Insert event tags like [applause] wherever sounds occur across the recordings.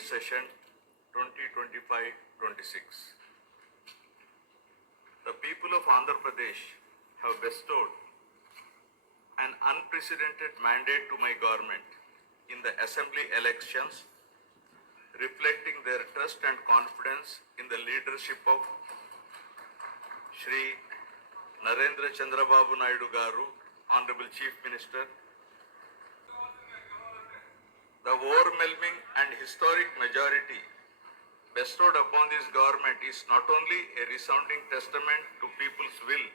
Budget Session 2025-26. The people of Andhra Pradesh have bestowed an unprecedented mandate to my government in the assembly elections, reflecting their trust and confidence in the leadership of Shri Narendra Chandrababu Naidu Garu, Honorable Chief Minister. The overwhelming and historic majority bestowed upon this government is not only a resounding testament to people's will,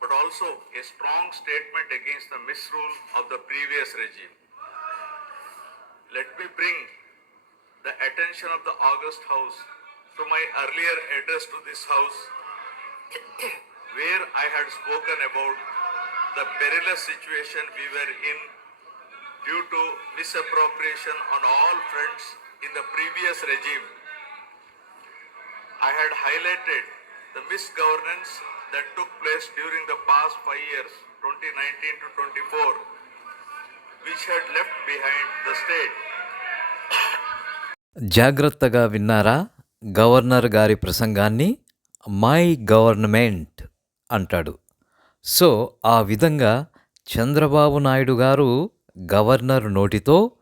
but also a strong statement against the misrule of the previous regime. Let me bring the attention of the August House to my earlier address to this House, [coughs] where I had spoken about the perilous situation we were in due to misappropriation on all fronts in the previous regime. I had highlighted the misgovernance that took place during the past five years, 2019 to 24, which had left behind the state జాగ్రత్తగా విన్నారా governor గారి ప్రసంగాన్ని my government అంటాడు so ఆ విధంగా చంద్రబాబు నాయుడు గారు governor నోటితో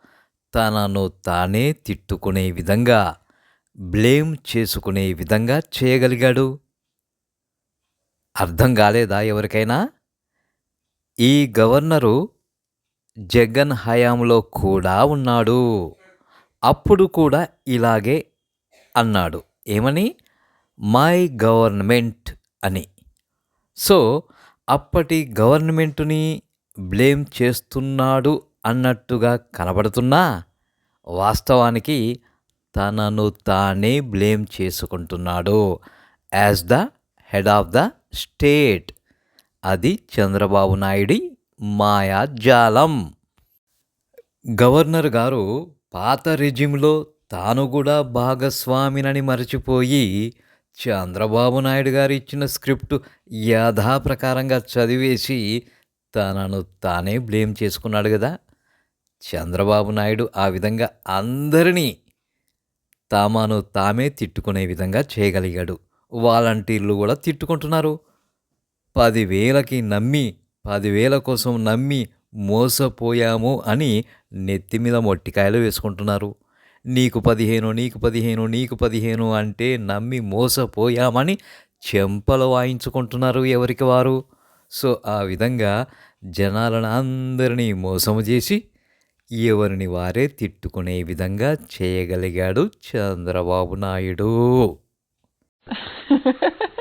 తనను తానే తిట్టుకునే విధంగా బ్లేమ్ చేసుకునే విధంగా చేయగలిగాడు. అర్థం కాలేదా ఎవరికైనా? ఈ గవర్నరు జగన్ హయాంలో కూడా ఉన్నాడు. అప్పుడు కూడా ఇలాగే అన్నాడు. ఏమని? మై గవర్నమెంట్ అని. సో అప్పటి గవర్నమెంటుని బ్లేమ్ చేస్తున్నాడు అన్నట్టుగా కనబడుతున్నా వాస్తవానికి తనను తానే బ్లేమ్ చేసుకుంటున్నాడు. As the head of the state. అది చంద్రబాబు నాయుడి మాయాజాలం గవర్నర్ గారు పాత రెజిమ్లో తాను కూడా భాగస్వామినని మరచిపోయి చంద్రబాబు నాయుడు గారు ఇచ్చిన స్క్రిప్ట్ యథాప్రకారంగా చదివేసి తనను తానే బ్లేమ్ చేసుకున్నాడు కదా చంద్రబాబు నాయుడు ఆ విధంగా అందరినీ తామాను తామే తిట్టుకునే విధంగా చేయగలిగాడు. వాలంటీర్లు కూడా తిట్టుకుంటున్నారు. పదివేలకి నమ్మి పదివేల కోసం నమ్మి మోసపోయాము అని నెత్తి మీద మొట్టికాయలు వేసుకుంటున్నారు. నీకు పదిహేను నీకు పదిహేను నీకు పదిహేను అంటే నమ్మి మోసపోయామని చెంపలు వాయించుకుంటున్నారు ఎవరికి వారు? సో ఆ విధంగా జనాలను అందరినీ మోసము చేసి ఎవరిని వారే తిట్టుకునే విధంగా చేయగలిగాడు చంద్రబాబు నాయుడు. [laughs]